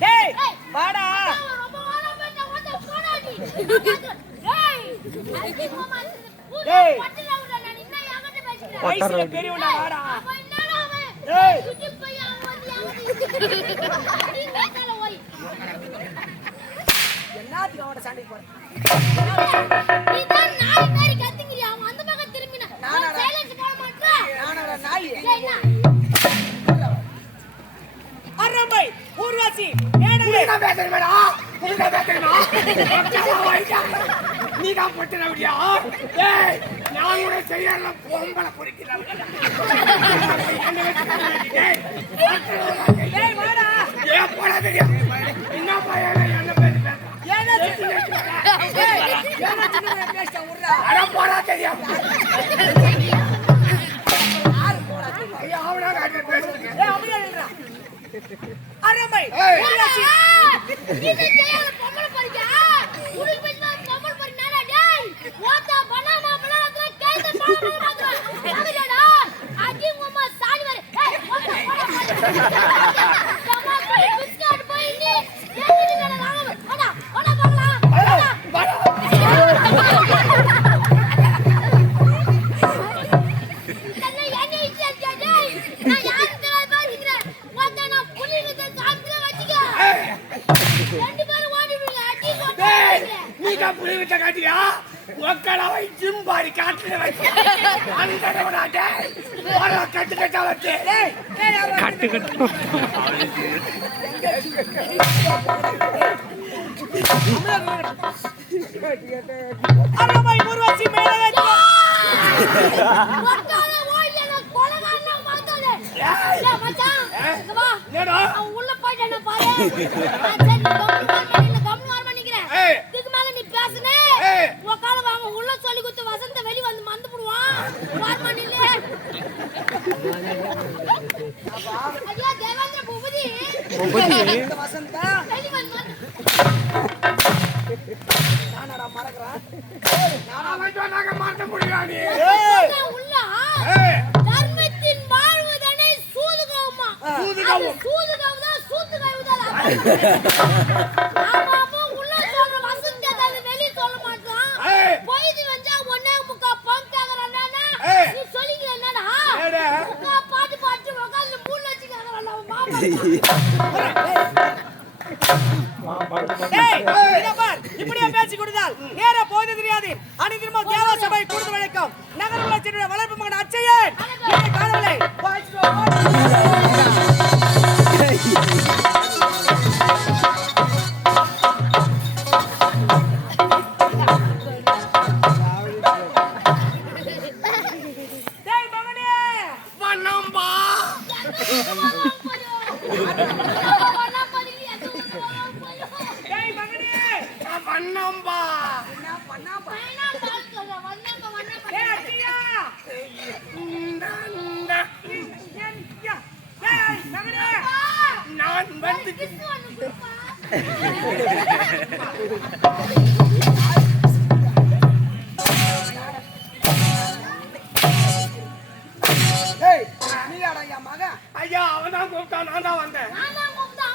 டேய் வாடா. வயசுல பெரியவனா வாடா. ஏய். என்னத்துக்கு அவன சண்டைக்கு போற? நீ தான் பட்டுனவியா ஏய் நான் கூட சரியான பொம்பளை குறிக்கிறேன் டேய் வாடா. ஏன் போடா தெரியும் என்ன பையன் என்ன உர்றா. அட போடா தெரியும்? ஐயா அவனா காட்டு பேசுறேன் டேய் அப்படியே நில்றா அரம்பை ஏய். ஊர்வாசி ரெண்டு பேரும் ஓடிடுவீங்க அடி டேய் போட்டு நீ தான் புலி விட்ட காட்டியா? ஒக்கலாவை ஜிம்பாடி காட்டுல வச்சு. அந்த கட்டு கட்டா வச்சு. கட்டு கட்டு உள்ள போயிட்டானா பாரு. ஆ, சரி, நீ கம்முனு வர மாட்டே, இல்ல கம்முனு வர மாட்டேங்கிற. ஏய். இதுக்கு மேல நீ பேசுன, ஏய். உன் காலை வாங்க, உள்ள சொல்லி கொடுத்து வசந்த வெளி வந்து மந்து புடுவான். வர மாட்டேல்ல. ஐயா, தேவேந்திர பூபதி. இந்த வசந்தா வெளி வந்து மந்து- நானடா மறக்கறேன் அவன் சொன்னாங்க மாட்ட முடியாது ஏய் உள்ள, தர்மத்தின் வாழ்வுதனை சூதுகவுமா. சூதுகவும். அது சூதுகவுதான், சூதுகவுதான். ஆமா, உள்ள சொல்ற வசந்தி அதாவது வெளிய சொல்ல மாட்டான். ஏய். பொய்து வந்தா ஒண்ணே முக்கா பங்கு கேக்குறான்டானா? ஏய். நீ சொல்லிக்க என்னடா? ஏடா? முக்கா பாட்டு பாட்டு உக்காந்து மூணு லட்சம் கேக்குறான்டா, அவன் மாமா. டேய் வண்ணம்பா ஒண்ணா படிக்கி, அது ஒண்ணா படிக்கி. டேய் மகனே வண்ணம்பா என்ன பண்ணா பா வேணா பாத்து சொல்ற, ஒண்ணாப்பா, ஒண்ணாப்பா. டேய் அச்சையா நந்த. டேய் மகனே நான் வந்து கிஸ் ஒண்ணு கொடுப்பா. டேய் நீயாடா என் மகன் ஐயா அவன் தான் கூப்பிட்டான் நான் தான் வந்தேன். நான் தான் கூப்பிட்டேன்,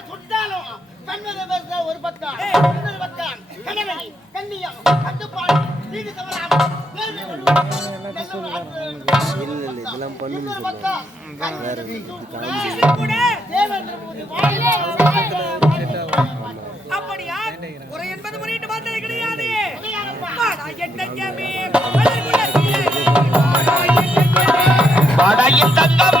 கண்மலை பேச ஒரு பக்கம் இன்னொரு பக்கம். கணவனை கண்ணியம் கட்டுப்பாடு இதெல்லாம் பண்ணுன்னு ஒரு வாழ்க்கை அப்படியா குறை என்பது முறையீட்டு வார்த்தை கிடையாது. வாடாயின் தங்கமே.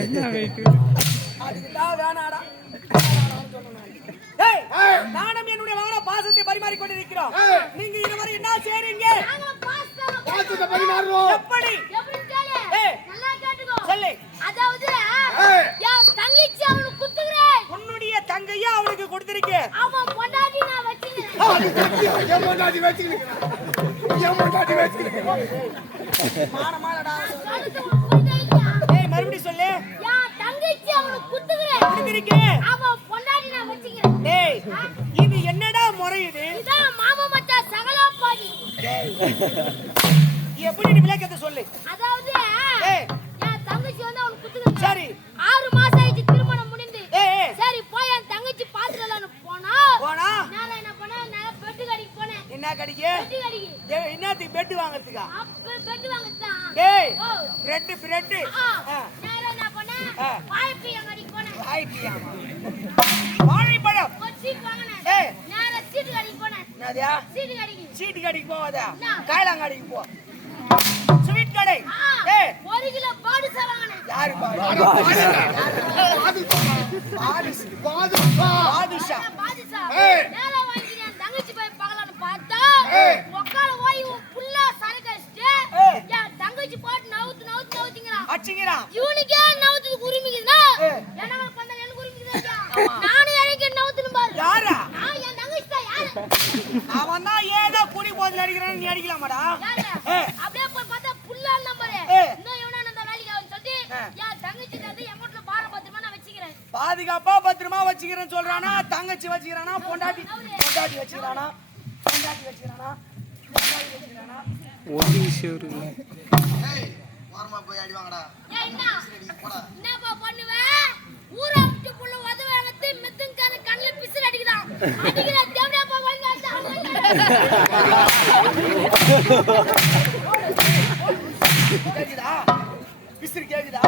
என்ன வெயிட்டு அதுக்குதான் வேணாடா. நானும் என்னுடைய மகன பாசத்தை பரிமாறிக் கொண்டிருக்கிறோம் நீங்க இதுவரை என்ன செய்றீங்க? பாத்துக்க பரிமாறுறோம். எப்படி. சொல்லு. அதாவது. என் தங்கச்சி அவனுக்கு குத்துக்கிறேன் உன்னுடைய தங்கையா அவனுக்கு கொடுத்திருக்க அவன் பொண்டாட்டி நான் வச்சுக்கிறேன். அது சத்தியம். என் பொண்டாட்டி வச்சுக்கிறேன். என் பொண்டாட்டி வச்சுக்கிறேன். மறுபடியும் சொல்லு. என் தங்கச்சி அவனுக்கு குத்துக்கிறேன் கொடுத்திருக்க அவன் பொண்டாட்டி நான் வச்சுக்கிறேன். டேய் இது என்னடா முறை இது? இதான் மாமா மச்சான் சகலா பாடி எப்படி நீ விளக்கத்தை சொல்லு? அதாவது ஏய். என் தங்கச்சி வந்து அவனுக்கு குத்துக்கிறேன் சரி. ஆறு மாசம் ஆயிடுச்சு திருமணம் முடிந்து. சரி போய் என் தங்கச்சி பாத்துக்கலாம்னு போனா போனா? நான் என்ன பண்ணேன்? நான் பெட்டு கடைக்கு போனேன். என்ன கடிக்க? பெட்டு கடைக்கு. ஏய், என்னத்துக்கு பெட் வாங்குறதுக்கா? வாங்கினேன். ஏய். நேரா சீட்டு கடைக்கு போவாதா? காயலாங்கடைக்கு போ. ஸ்வீட் கடை. ஒரு கிலோ வாங்கினேன். யாரு ஏய். நேரா வாங்கிட்டு என் தங்கச்சி போய் பார்க்கலாம்னு பார்த்தா ஏய். உக்கால போய் ஃபுல்லா சரக்கு அடிச்சுட்டு ஏய். என் தங்கச்சி போட்டு நவுத்து நவுத்து நவுத்திங்கிறான் அச்சிங்கிறான் இவனுக்கே நவுத்துக்கு உரிமைக்குதுன்னா ஏய். என்ன பண்ண எனக்கு உரிமைக்குதா நானும் இறங்கி நவுத்துன்னு பாரு யாரா ஆ, என் தங்கச்சி தான் யாரு அவன் தான் ஏதோ குடி போதில் அடிக்கிறான்னு நீ அடிக்கலாமாடா. அப்படியே போய் பார்த்தா புல்லா நம்பரு. இன்னும் இவனா அந்த வேலைக்கு சொல்லிட்டு ஏய். என் தங்கச்சி வந்து என் வீட்டுல பாரம் பத்திரமா நான் வச்சுக்கிறேன். பாதுகாப்பா பத்திரமா வச்சுக்கிறேன்னு சொல்றானா தங்கச்சி வச்சுக்கிறானா பொண்டாட்டி பொண்டாட்டி வச்சுக்கிறானா பொண்டாட்டி வச்சுக்கிறானா பொண்டாட்டி வச்சுக்கிறானா. ஒன்று விஷயம் இருக்கு. ஏய், என்ன? என்னப்பா பண்ணுவ? ஊரா விட்டு புள்ள உதவாங்கத்து மித்துங்கார கண்ணுல பிசிறு அடிக்குதான் அடிக்கிற விசிறு கேக்குதா